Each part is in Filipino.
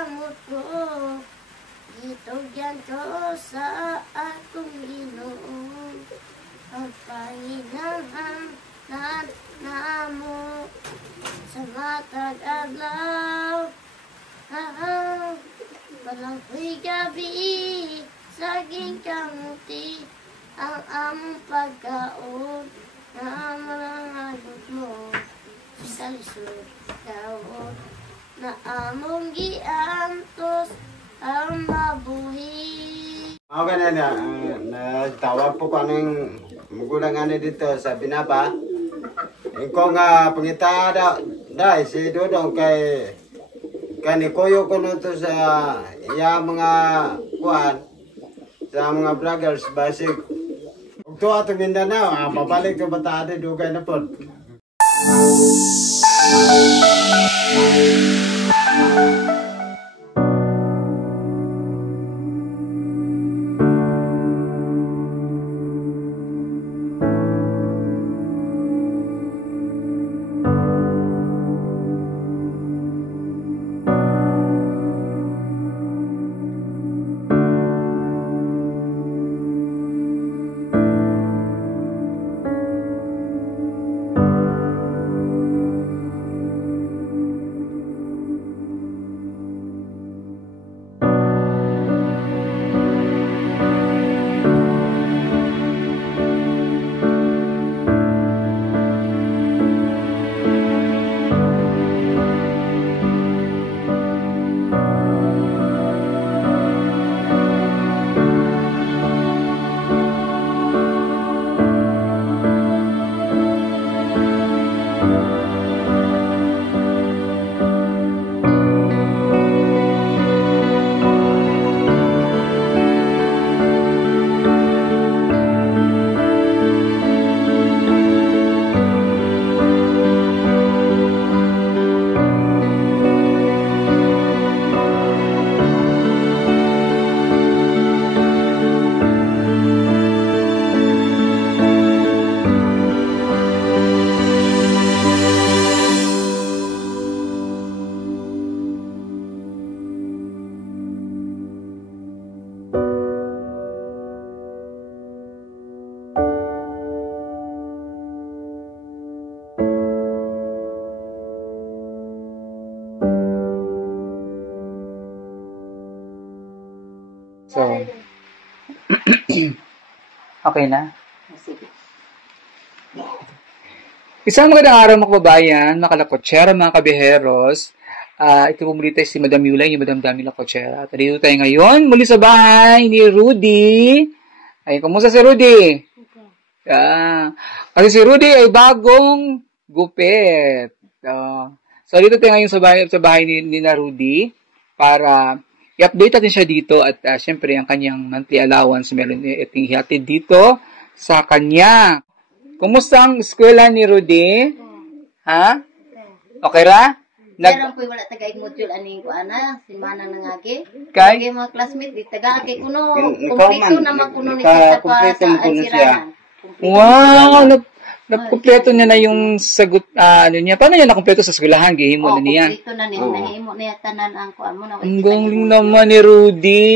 kamot ko, itugyan ko sa akong Ginoo. Ang Panginoon na mo sa matag adlaw. Walang ko'y gabi, saging kamuti, ang among pagkaon, na malangagot mo, sa lisod kaon, na among giantos, ang mabuhi. Okay na, tawag po ko anong magulang ano dito sa Binaba. Ikaw nga pangita dahil si Dodong kay kanikuyo ko to sa iya mga kuan sa mga vloggers basic. Ug to ato Mindanao, babalik to Bataade dugay na pod. So, okay na? Sige. Isang magandang araw mga kababayan, mga kalakotsera, mga kabiheros. Ito po muli tayo si Madam Yulay, yung Madam Dami Lakotsera. At dito tayo ngayon, muli sa bahay ni Rudy. Ay, kumusta si Rudy? Okay. Kasi si Rudy ay bagong gupit. So, dito tayo ngayon sa bahay ni na Rudy para i-update natin siya dito at syempre ang kanyang monthly allowance meron iting hihatid dito sa kanya. Kumusta ang eskwela ni Rudy? Ha? Okay ra? Meron po wala tagaig module aning ko ana, si Manang nangagi. Kay mga classmate di tagaagi kuno, kumpleto naman kuno ni sa ansiranan. Wow, nagkumpleto niya na yung sagot, ano niya. Paano niya nakumpleto sa eskwelahan? Gihimo na niya. Kumpleto na niya. Nahimo niya tanan ang kuan mo. Ang galing naman ni Rudy.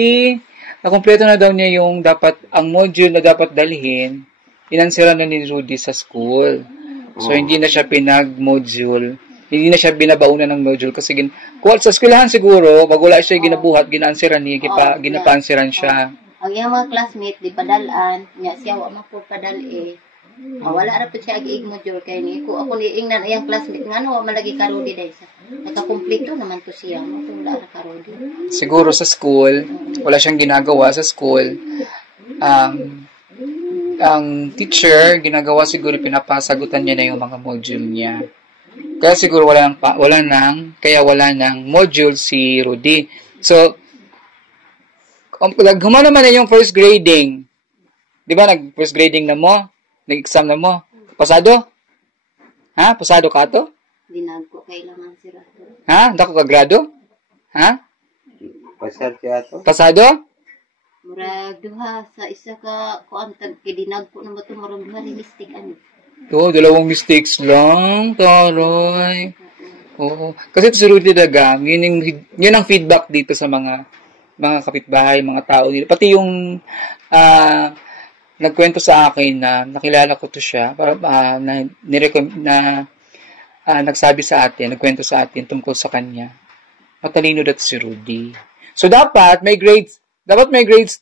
Nakumpleto na daw niya yung dapat, ang module na dapat dalhin, inansira na ni Rudy sa school. So, hindi na siya pinag-module. Hindi na siya binabaunan ng module kasi sa eskwelahan siguro, pag wala siya ginabuhat, ginansiran niya, ginapansiran siya. Ang iyang mga classmate, di padalaan, niya siya, wala po padali wala na po siya ag-ig module kay ni. Kung ako niingnan iyang classmate, nga no, malagi karodi dahil sa nakakumpleto naman to siya. Wala na karodi. Siguro sa school, wala siyang ginagawa sa school. Ang teacher, ginagawa siguro, pinapasagutan niya na yung mga module niya. Kaya siguro wala nang module si Rudy. So, humana naman na yung first grading. Di ba, nag-first grading na mo? Nag-exam na mo? Pasado? Ha? Pasado ka to? Dinag ko kailangan si Rato. Ha? Dako ka grado? Ha? Pasado? Murag duha sa isa ka kuan tag kidinag ko na bato murag duha ni mistake ani. Oo, dalawang mistakes lang, taroy. Oo. Kasi si Rudy talaga, yun ang feedback dito sa mga kapitbahay, mga tao nila. Pati yung nagkwento sa akin na nakilala ko to siya, nagsabi sa atin, nagkwento sa atin tungkol sa kanya. Matalino daw si Rudy. So dapat may grades, may grades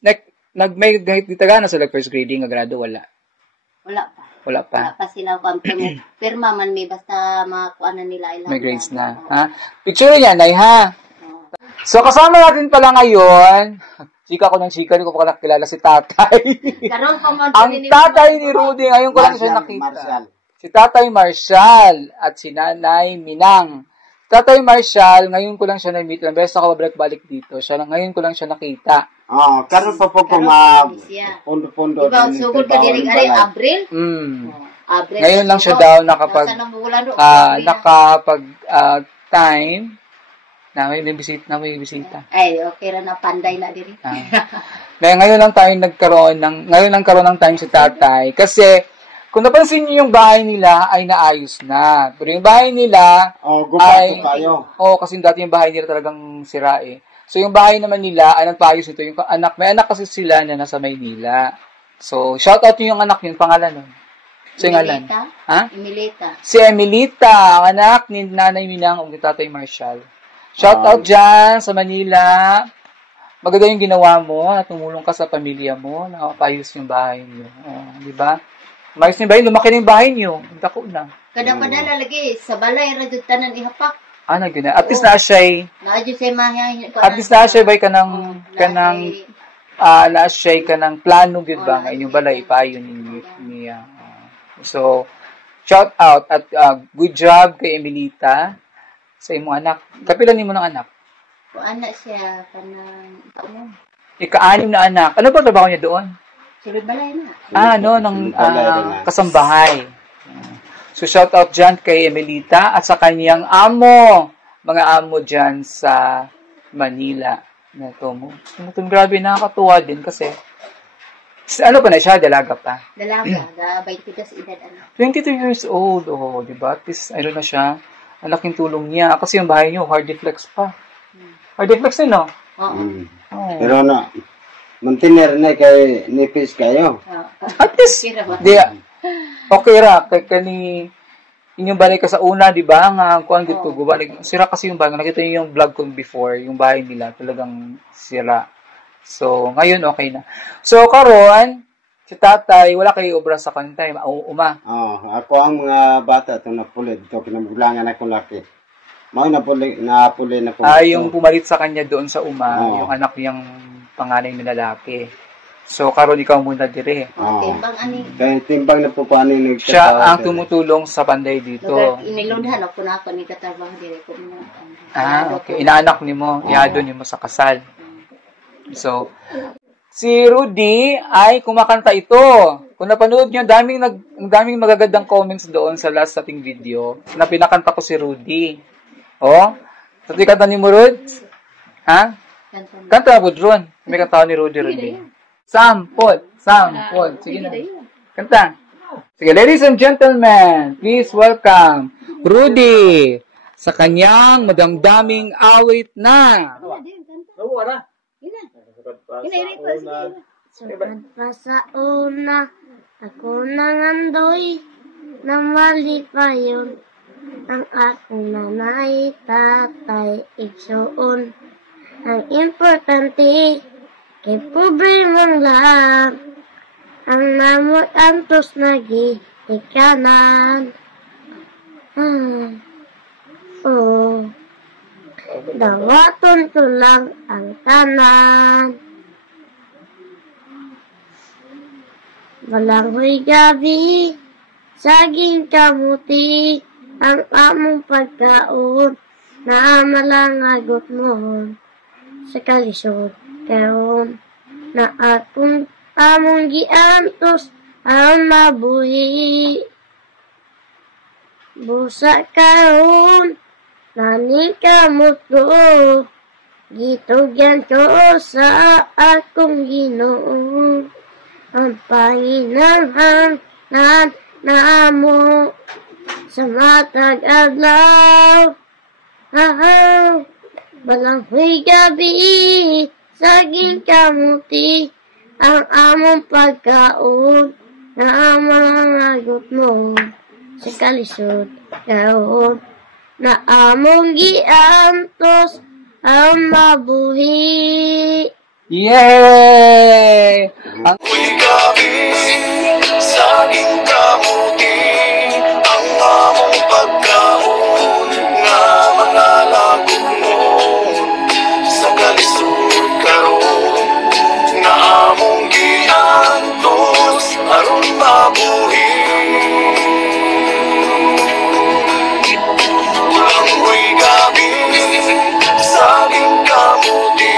dito na sa first grading, grado wala. Wala pa. Wala pa. Wala pa sila pirma man may basta makuha na nila ilang. May grades na. Ha? Picture niya, Nay, ha? So, kasama natin pala ngayon, chika ko ko pa nakilala si tatay. Ang tatay ni Rudy, ngayon ko lang siya nakita. Marshall. Si Tatay Marshall at si Nanay Minang. Tatay Marshall, ngayon ko lang siya na-meet. Ang beses ako balik dito. Ngayon ko lang siya nakita. Karon pa po pundo-pundo. Diba, sugod ka dinig ari April? April. Ngayon lang siya daw nakapag time na may bisita. Ay, okay ra na panday na diri. Ngayon lang karoon ng time si tatay kasi kung napansin niyo yung bahay nila ay naayos na. Pero yung bahay nila kasi dati yung bahay nila talagang sira eh. So yung bahay naman nila ay nagpaayos nito yung anak. May anak kasi sila na nasa Maynila. So shout out yung anak yun, pangalan nun. So yung ngalan. Emilita. Si Emilita, ang anak ni Nanay Minang o ni Tatay Marshall. Shout out dyan sa Manila. Maganda yung ginawa mo, na tumulong ka sa pamilya mo, nakapayos yung bahay niyo. Di ba? Mayos yung bahay, lumaki na yung bahay niyo. Dako na. Kada padala lagi, sa balay, radyo tanan ihapak. Gina. At least na siya at least na siya ba kanang plano gid ba nga inyong balay payon niya. So shout out at good job kay Emilita sa imong anak. Kapilan nimo ng anak? Anak siya kanang ika-anim na anak. Ano ba trabaho niya doon? Sulod balay na. Ng kasambahay. So shout out dyan kay Emilita at sa kanyang mga amo dyan sa Manila. Grabe, nakakatuwa din kasi ano pa na siya? Dalaga pa? Dalaga, 22 edad. 22 years old. Diba? At least, na siya. Ang laking tulong niya. Kasi yung bahay niyo, hard deflex pa. Hard deflex din, no? Oo. Pero mantinir na kay nipis kayo. At least, okay ra. Inyong balik ka sa una, di ba? Kuan dito, sira kasi yung bahay. Nakita niyo yung vlog ko before, yung bahay nila, talagang sira. So, ngayon okay na. So, karon si tatay, wala kayo obra sa kanta, ako ang mga bata ito napulit. Ito, kinabulangan ako laki. Napuli na po. Yung pumalit sa kanya doon sa yung anak niyang panganay na lalaki. So, karon ikaw muna dire. Timbang timbang na po paano yung siya ang tumutulong sa panday dito. Inilundhan ako na ako ni katrabaho dire ko. Okay. Inaanak ni mo, ihado ni mo sa kasal. So, si Rudy ay kumakanta ito. Kung napanood niyo, daming magagandang comments doon sa last ating video na pinakanta ko si Rudy. So, kanta ni mo, Rud? Ha? Kanta mo, Ron. May kanta ni Rudy. Sampot. Sige na. Kanta. Sige, ladies and gentlemen, please welcome Rudy sa kanyang madamdaming awit na. Sugad pa sa una, ako nangandoy, na mali pa yun. Ang akong nanay, tatay, igsoon. Ang importante, kay problemang lang. Ang namoy antos nagihikanan. Dawaton ko lang ang tanan. Malanghoy gabi, saging kamuti, ang among pagkaon, na malangagot mo sa kalisod karon na akong among giantos ang mabuhi. Busa karon nani kamot ko, gitugyan ko sa akong Ginoo. Ang panginanhan na mo sa matag adlaw, Ahaw, balanghoy gabi, saging kamuti, ang among pagkaon, na mananagot mo, sa kalisod kaon, na among giantos, ang mabuhi. Yay! Ang Saging kamuti ang among pagkaon nga mga lagumon sa kalisod karon nga among giantos aron mabuhi. Langhoy gabi, saging kamuti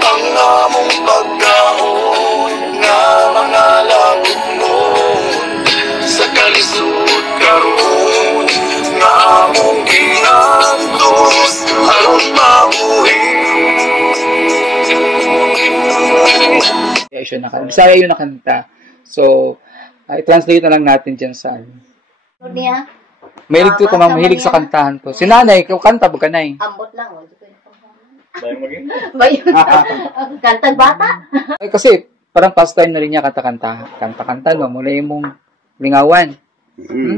ang among pagkaon nga mga lagumon sa kalisod karon nga among giantos aron mabuhi. Bisaya na kanta. Bisaya yun nakanta. So, i-translate na lang natin dyan sa ano. Niya, Mahilig to, basa mo mahilig sa yan. kantahan to. Si nanay, ikaw kanta ba kanay? Ambot lang. Oh. Bayon. Kantang bata. Ay, kasi, parang pastime na rin niya kanta-kanta, no? Mula yung mong lingawan.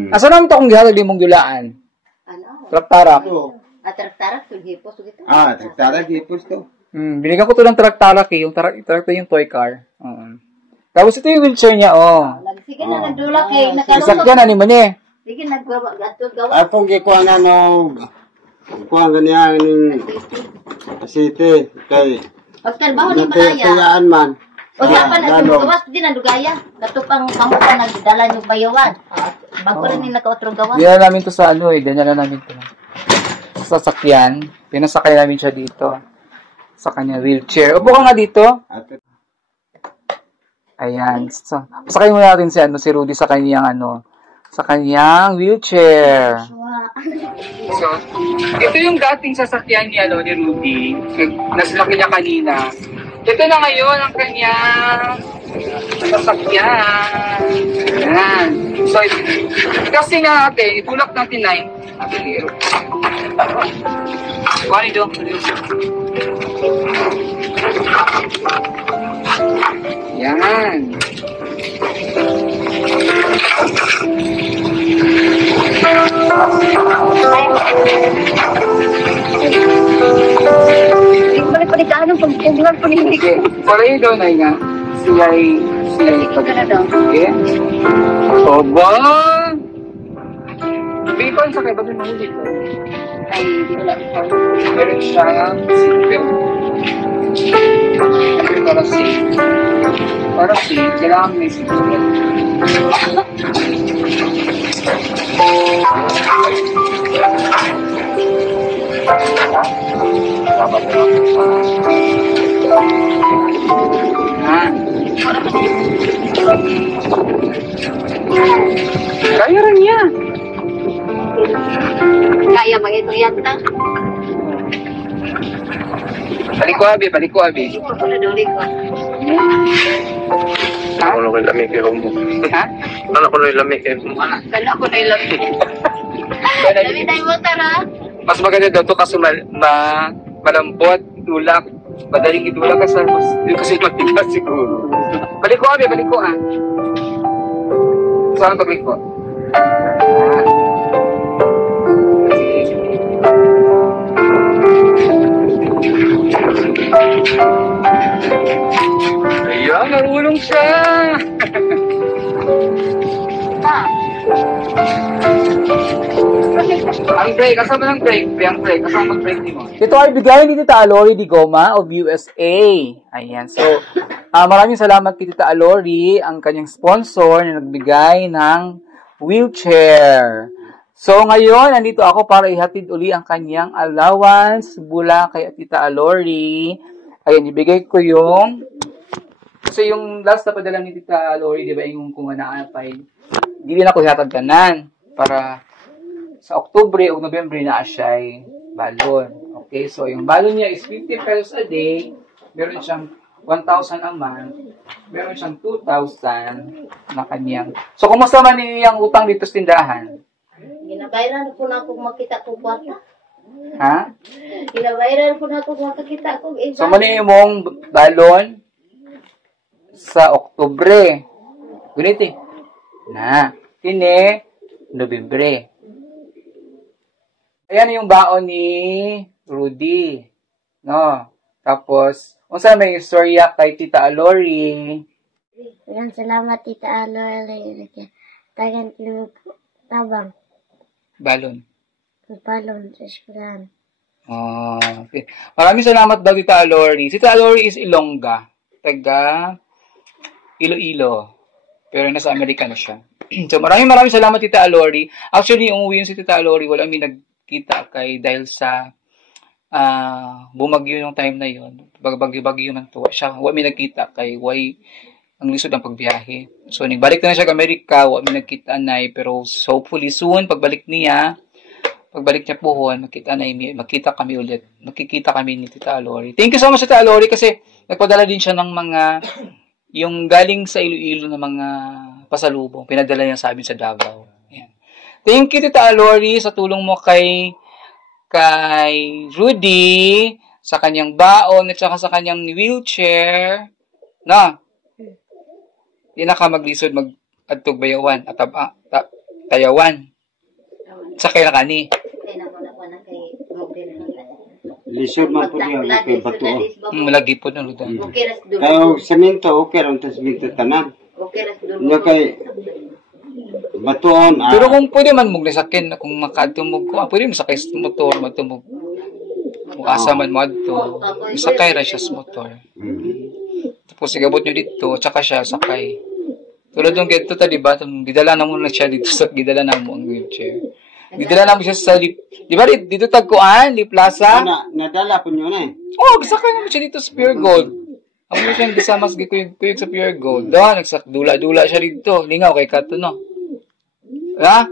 Asa naman ito kung gihatag yung mong gulaan? Ano? Traktarak. Atrak-tarak, sulhipos, gitu. Tagtara gipos to. Binigyan ko to ng traktarak eh. Yung tarak yung toy car. Tapos ito yung wheelchair niya, oh. Sige na, nagdulak eh. Isakyan na ni Mane. Sige, naggawa. Gawa. Akong gikuha na no, gikuha nga niya ng City kay Pagkalbaho ni Malaya. natayaan man. O dapat na gawas din ang dugaya. Katupang pamukan nagdala yung bayawan. Bago rin yung nakautrong gawas. Dinala namin to sa ano eh. Dinala namin to sa sasakyan. Pinasakay namin siya dito. Sa kanya wheelchair. Upo ka nga dito. Ayan. So, pasakay muna natin si Rudy sa kanyang wheelchair. So, ito yung dating sasakyan ni Rudy. Naslaki niya kanina. Ito na ngayon ang kanyang sasakyan. Ayan. So, kasi nga natin, itulak natin na yun. Kuha nito. Yan. Balik-balikaan ng pagkukulang po ni Okay. Sorry daw na nga. Sila'y okay. Oba! Bacon sa kay Babi Mahuli ko. Ay, di wala. Meron siyang seatbelt. Para safe. Para safe, kailangan may seatbelt. Kaya rin niya. Kaya ba ito yata? Balik ko, Abi. Pagkuladuli ko. Ha? Ano ko lamig kay Homo? Ha? Ano ko lamig kay Homo? Kala ko na ilang. Dami tayo mo tara. Mas maganda daw to kasi malambot, tulak. Madaling itulak kasi kasi matigas siguro. Balik ko, Abi. Saan pabalik ko? Ayan, marunong siya! Ang break, kasama ng break. Kasama ng break ni mo. Ito ay bigay ni Tita Alori Di Goma of USA. Ayan, so, maraming salamat kay Tita Alori, ang kanyang sponsor na nagbigay ng wheelchair. So, ngayon, nandito ako para ihatid uli ang kanyang allowance mula kay Tita Alori. Ayan, ibigay ko yung... Kasi yung last na padala ni Tita Alori, di ba, yung kung naapay, hindi din ako ihatag kanan para sa Oktubre o Nobyembre na siya'y balon. Okay, so yung balon niya is 50 pesos a day, meron siyang 1,000 a month, meron siyang 2,000 na kanyang. So, kumusta man yung utang dito sa tindahan? Ginabayran ko na kung makita ko kwarta. Ha? Ilabayran ko na kung makakita ko iba. So, mali mong balon sa Oktubre. Gunit eh. Na. Kini, Nobyembre. Ayan yung baon ni Rudy. No? Tapos, unsa may istorya kay Tita Alori? Maraming salamat, Tita Alori. Tagan tinug tabang. Balon. Palon sa eskwelahan. Okay. Maraming salamat daw, Tita Alori. Si Tita Alori is Ilongga. Taga Iloilo. Pero nasa Amerika na siya. So, maraming salamat, Tita Alori. Actually, umuwi yun si Tita Alori. Wala kami nagkita kay dahil sa bumagyo yung time na yun. Bagyo-bagyo man tuwa siya. Wala kami nagkita kay ang lisod ang pagbiyahe. So, nagbalik na siya sa Amerika. Wala kami nagkita na pero hopefully soon, pagbalik niya pohon, makita kami ulit. Makikita kami ni Tita Alori. Thank you so much, Tita Alori, kasi nagpadala din siya ng mga, yung galing sa Iloilo na mga pasalubong. Pinadala niya sa amin sa Davao. Ayan. Thank you, Tita Alori, sa tulong mo kay Rudy, sa kanyang baon, at saka sa kanyang wheelchair. Na? Di na ka maglisod, mag-adtog bayawan, at tayawan. Sa kay nakani. Lisod man po niya, kay bato. Malagi po na ludan. Kaya semento, okay rin, tas semento tanan. Nga kay batuon. Pero kung pwede man mong nasakin, kung makatumog ko, pwede mo sakay sa motor, matumog. Kung asa man mo adto, sakay ra siya sa motor. Tapos igabot nyo dito, tsaka siya sakay. Tulad ng ganito ta, diba? Gidala na muna siya dito sa gidala na mo ang wheelchair. Gidala na mo siya sa diba dito tagkuan, di plaza? Nadala po nyo na eh. Oh, sakay naman siya dito sa Pure Gold. Ako na siyang gisamas gikuyog sa Pure Gold. Doon, nagsakdula-dula siya dito. Lingaw kay Kato, no? Ha?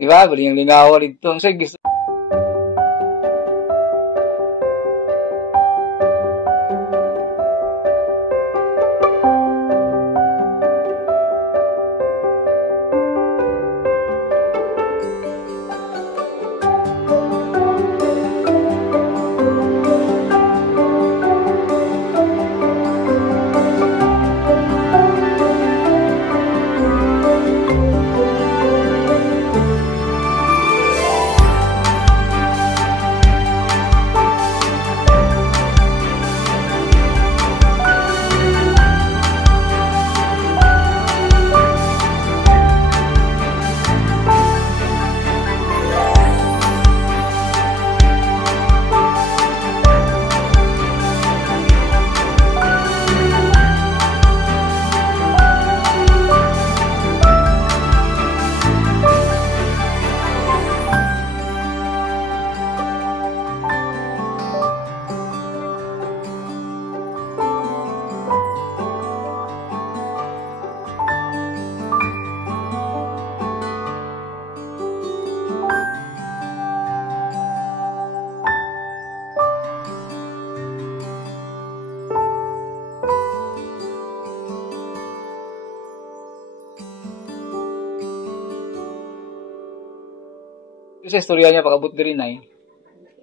Diba? Bali yung lingaw dito. Sige, sa istorya niya, pakabot din ay.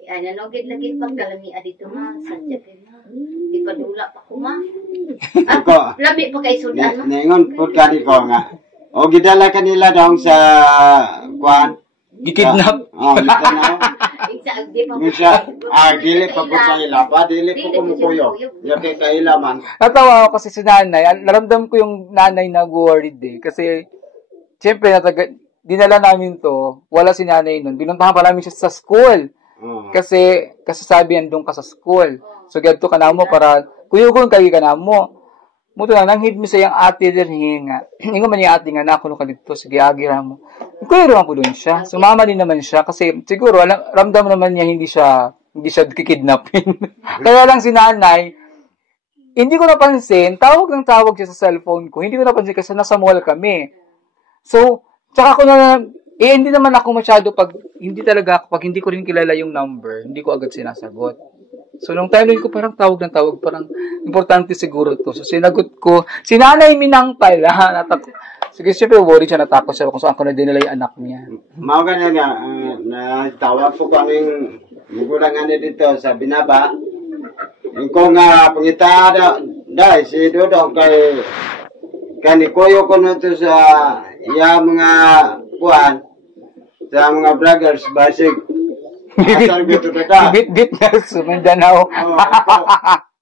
Nanogid lagi pagkalami dito ma. Sadya kayo ma. Di pa dula pa ko ma. Ako, Labi pa kay sudan ma. Ningon po kani ko nga. O gidala kanila daw sa kuan. Gikidnap. Gikidnap. Di pa Dili pa po sa ila. Dili po kumukuyo. Yung sa ila man. Natawa ako kasi si nanay. Naramdam ko yung nanay na worried eh. Kasi, siyempre, dinala namin to. Wala si nanay nun. Binuntahan pa namin siya sa school. Kasi sabi yan doon ka sa school. So, gadto ka na mo para, kuyugon kayo ka na mo. Muto na, nanghid mo sa yung ate din nga. Ingo man yung ate nga na, kuno ka dito. Sige, agira mo. Kuya naman po doon siya. Sumama din naman siya. Kasi, siguro, ramdam naman niya hindi siya kikidnapin. Kaya lang si nanay, hindi ko napansin, tawag siya sa cellphone ko. Hindi ko napansin kasi nasa mall kami. So, tsaka ko na, hindi naman ako masyado pag hindi ko rin kilala yung number, hindi ko agad sinasagot. So, nung time ko parang tawag, parang importante siguro to. So, sinagot ko, si Nanay Minang pala. Sige, siyempre, worried siya, natakot siya kung saan ko na dinala yung anak niya. Mga ganyan nga, natawag po kaming, magulang nga dito sa Binaba. Ikaw nga pangita dahil si Dodong kay ni Kuyo ko na to sa mga kuan sa mga vloggers basig asal gitu ta. Bit na sa Mindanao.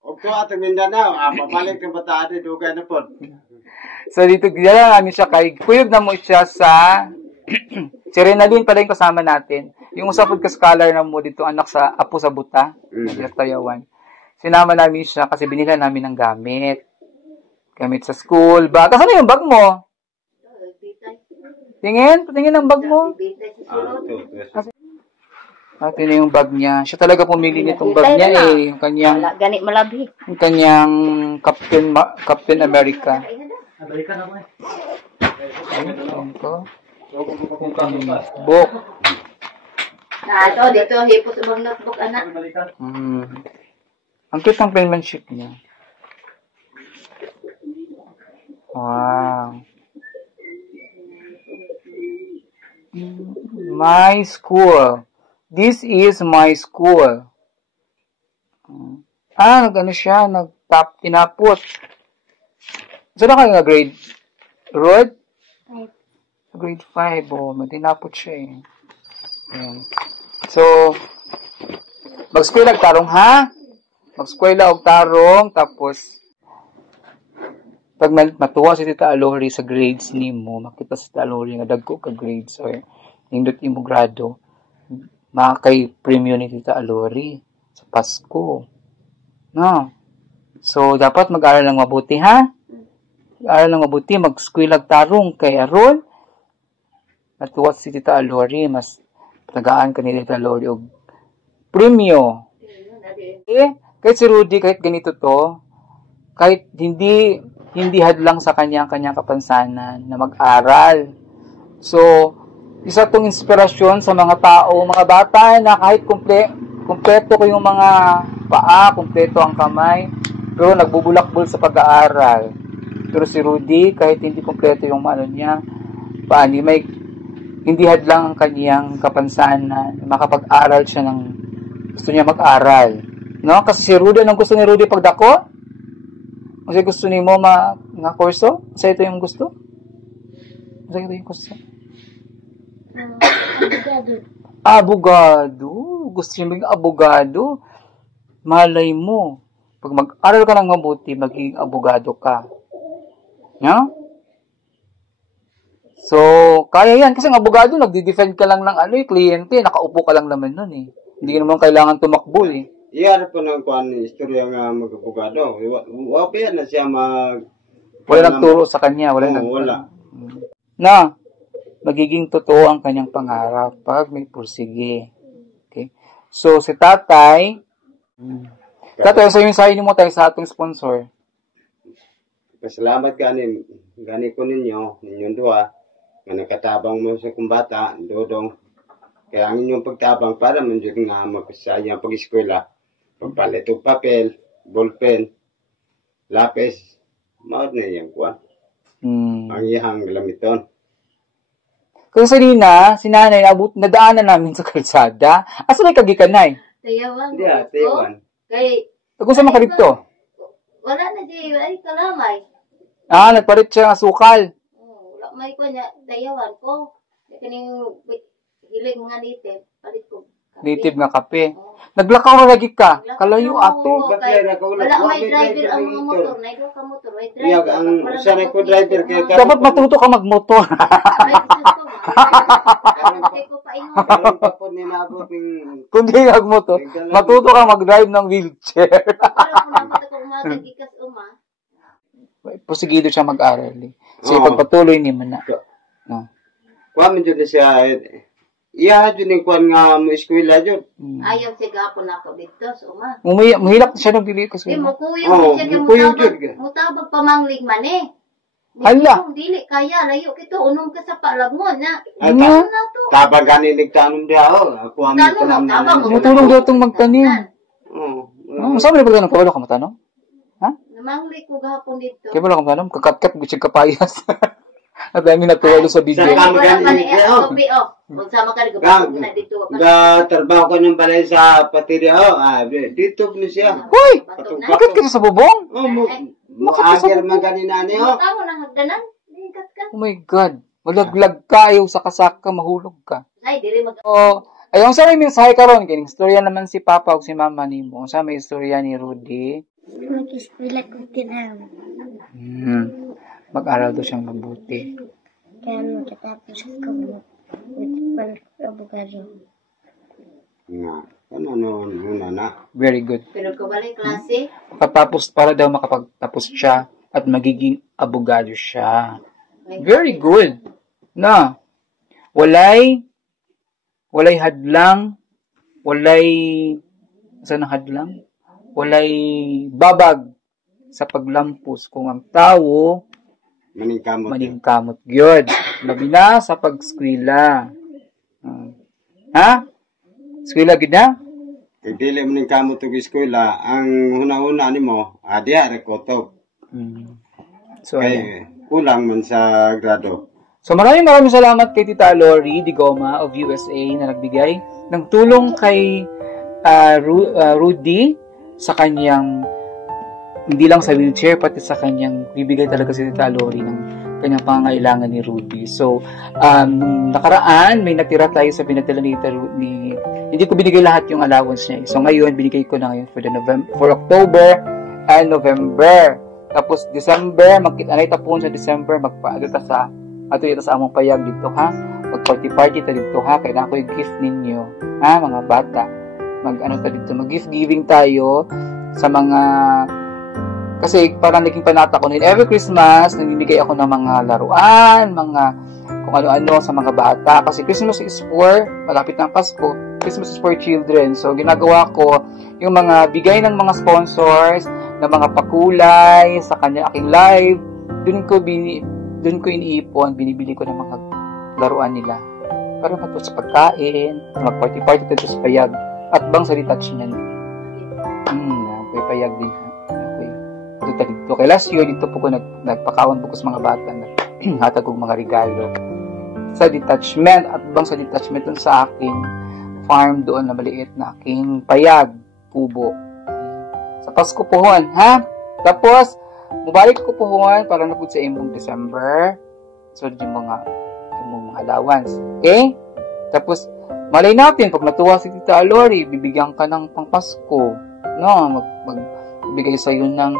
Opo ato Mindanao, papalik ng bataade dugay na pod. So dito gila namin siya kay kuyog na mo siya sa si Renalyn pala yung kasama natin. Yung usapod ka scholar na mo dito anak sa Apo sa Buta, Tayawan. Sinama namin siya kasi binila namin ng gamit. Gamit sa school. Bag. Saan yung bag mo? Tingin? Patingin ang bag mo. Ito na yung bag niya. Siya talaga pumili nitong bag niya eh. Yung kanyang... Ganit malabi. Yung kanyang Captain America. Balikan ako eh. Yung kanyang book. Ito, dito, hipos ubang notebook, anak. Ang cute ng penmanship niya. Wow. My school. This is my school. Nag-ano siya, tinapot. Saan na kayo na grade? Rod? Grade 5. Tinapot siya eh. Ayan. So, mag-school tarong ha? Mag-eskwela og tarong, tapos pag matuwa si Tita Alori sa grades nimo, makita si Tita Alori nga dagko ka grades or nindot imo grado, makakay premyo ni Tita Alori sa Pasko. No? So, dapat mag-aral lang mabuti, ha? Mag-aral lang mabuti, mag-eskwela og tarong kay aron matuwa si Tita Alori, mas tagaan ka ni Tita Alori og premyo. Kahit si Rudy, kahit ganito to, kahit hindi hadlang sa kanyang kapansanan na mag-aral. So, isa tong inspirasyon sa mga tao, mga bata na kahit kumpleto ko yung mga paa, kumpleto ang kamay, pero nagbubulakbol sa pag-aaral. Pero si Rudy, kahit hindi kumpleto yung ano niya, hindi hadlang ang kanyang kapansanan, makapag-aral siya ng gusto niya mag-aral. No? Kasi si Rudy, anong gusto ni Rudy pagdako? Kasi gusto ni mo nga kurso? Sa ito yung gusto? Sa ito yung gusto? Abogado. Gusto niya maging abogado. Malay mo. Pag mag-aral ka ng mabuti, magiging abogado ka. No? So, kaya yan. Kasi ang abogado, nagdi-defend ka lang ng kliyente. Nakaupo ka lang naman nun eh. Hindi ka naman kailangan tumakbo eh. Iyan po ng kuan istorya nga mag-abogado. Wala na siya wala nagturo sa kanya. Wala. Na, magiging totoo ang kanyang pangarap pag may pursige. Okay? So, si tatay, sa yung sayo mo tayo sa atong sponsor. Pasalamat gani ko ninyong dua, nga nakatabang mo sa kumbata, Dodong. Kaya ang inyong pagtabang para manjud nga mapasaya ang pag-eskwela. Pagpalit og papel, ballpen, lapis, maod na yan kuha. Ang iyang gamiton. Kasi sa Nina, si nanay, nadaanan namin sa kalsada. Asa na kagikanay? Tayawan. Tayawan. Kay... Kung saan maka dito? Wala na di, ay kalamay. Nagpalit siya ng asukal. Wala may ko niya, tayawan ko. Kaning hilig mga native, palit ko. Native nga kape. Naglakaw na lagi ka. Kalayo ato. Wala may driver ang mga motor. Naidro ka motor. May Iyag driver. ang sanay ko driver kay Dapat matuto ka magmotor. May gusto. Kaya ko pa ingon. tapos ninabot ng Kundi magmotor, matuto ka mag-drive ng wheelchair. Pero kung naman ako umaga, gikas Pusigido siya mag-aral. So, pagpatuloy niyo man na. No. kuha man dyan na siya. Iya dyan yung kuhan nga mo eskwela dyan. Ayaw siya gapon ako dito. So, Muhilak siya ng dili kasi. Mukuyong siya kaya mutabag pamanglig man eh. Hala. Dili kaya layo kito unong ka sa palagmon na. Ay, Ano na to? tabang ganin nagtanong diya ako. Kuha mo Tanong, tabang mo. Natulong daw itong magtanim. Oo. Saan mo na pagtanong? Kabalo ka matanong? Namanglig ko gahapon dito. Kaya wala ka matanong? Kakat-kat, gutsig kapayas. At dami natuwa doon sa video. Sa Ano ko na Kamagani, bali, oh. Sophie, oh. Kung sama ka, gabasok na dito. Trabaho ko ng balay sa Patiria. Dito na siya. Hoy! Batok na. Bakit ka sa bubong? Oh, mo agir man ganina ni oh. Tamo nang hagdanan. Likat ka. Oh my God. Malaglag ka, ayaw sakasaka, mahulog ka. Ay, diri mag... So, ayun sa may mensahe karon kining istorya naman si Papa ug si Mama nimo. Sa may istorya ni Rudy. Mag-eskwela ko tinawag. Mag-aral daw siyang mabuti. Kaya magkatapos ko mo. With abogado. Nga. Ano muna na. Very good. Pero ko balik klase. Katapos para daw makapagtapos siya at magiging abogado siya. Very good. Na. Walay hadlang, saan ang hadlang? Walay babag sa paglampos kung ang tao maningkamot gyud. Labi na sa pag-eskwela. Ha? Eskwela gid na? Kaya dili mo kamot og eskwela, ang una-una nimo, adya rekotob. So, Kay kulang man sa grado. So maraming salamat kay Tita Lori Digoma of USA na nagbigay ng tulong kay Rudy sa kanyang, hindi lang sa wheelchair, pati sa kanyang, bibigay talaga si Tita Lori ng kanyang pangangailangan ni Rudy. So, nakaraan, may natira tayo sa pinadala ni Tita Rudy. Hindi ko binigay lahat yung allowance niya. So ngayon, binigay ko na ngayon for October and November. Tapos December, magkita na itapon sa December, magpaagata sa ato ito sa among payag dito ha. Mag-party ta dito ha. Kailangan ko yung gift ninyo. Ha, mga bata. Mag-gift giving tayo sa mga, kasi parang naging panata ko nila. Every Christmas, namimigay ako ng mga laruan, mga kung ano-ano sa mga bata. Kasi Christmas is for, malapit ng Pasko, Christmas is for children. So, ginagawa ko yung mga bigay ng mga sponsors, ng mga pakulay sa kanya aking live. Doon ko iniipon, binibili ko ng mga laruan nila. Para matulog sa pagkain, mag-party-party tayo sa payag. At bang sa detach niyan. May payag din. Okay. Dito kay last year, dito po ko nagpakaon po ko sa mga bata na hatag kong mga regalo. Sa detachment, at bang sa detachment dun sa aking farm doon na maliit na aking payag, kubo. Sa Pasko po hon, ha? Tapos, mubalik ko po hon para na po sa imong December. So, yung mga allowance. Okay? Tapos, malay natin, pag natuwa si Tita Lori, bibigyan ka ng pangpasko. No? Magbigay sa'yo ng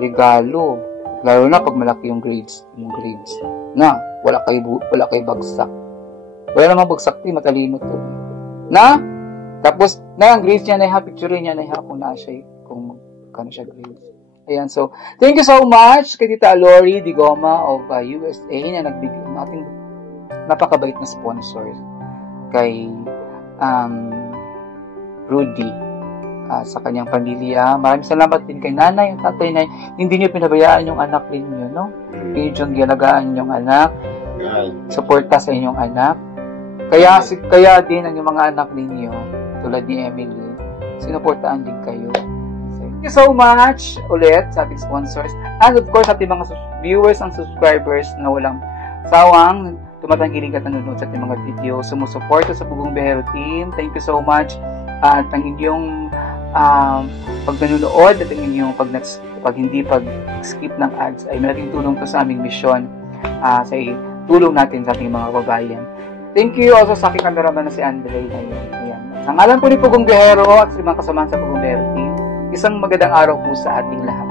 regalo. Lalo na pag malaki yung grades. Na, wala kay bagsak. Wala namang bagsak, matalino to. Na? Tapos, ang grades niya, picture niya, kung na siya, kung kano siya grades. Ayan, so, thank you so much kay Tita Lori Digoma of USA na nagbigay ng ating napakabait na sponsor kay Rudy sa kanyang pamilya. Maraming salamat din kay nanay, tatay na hindi niyo pinabayaan yung anak ninyo, no? Hindi niyo ginagaan yung anak. Suporta sa inyong anak. Kaya din ang yung mga anak ninyo, tulad ni Emily, sinuportaan din kayo. Thank you so much ulit sa ating sponsors. And of course, sa ating mga viewers and subscribers na walang sawang tumatangkilig at nanonood sa ating mga video, sumusuporta sa Bugong Biyahero Team. Thank you so much. At ang inyong pag-nanonood at ang inyong pag-skip ng ads ay malaking tulong to sa aming mission sa tulong natin sa ating mga kababayan. Thank you also sa aking kameraman na si Andre na yun. Ayan. Sa ngalan po ni Bugong Biyahero at sa mga kasamahan sa Bugong Biyahero Team, isang magandang araw po sa ating lahat.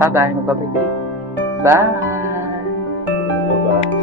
Bye-bye. Magbabay. Bye! Bye-bye.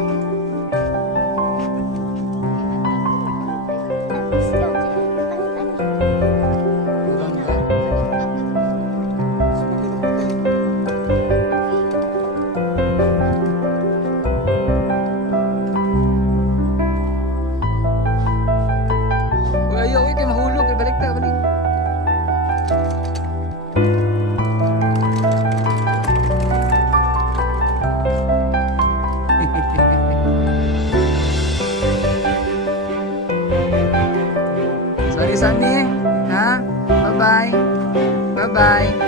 Sorry, Sunny. Ha? Bye-bye. Bye-bye.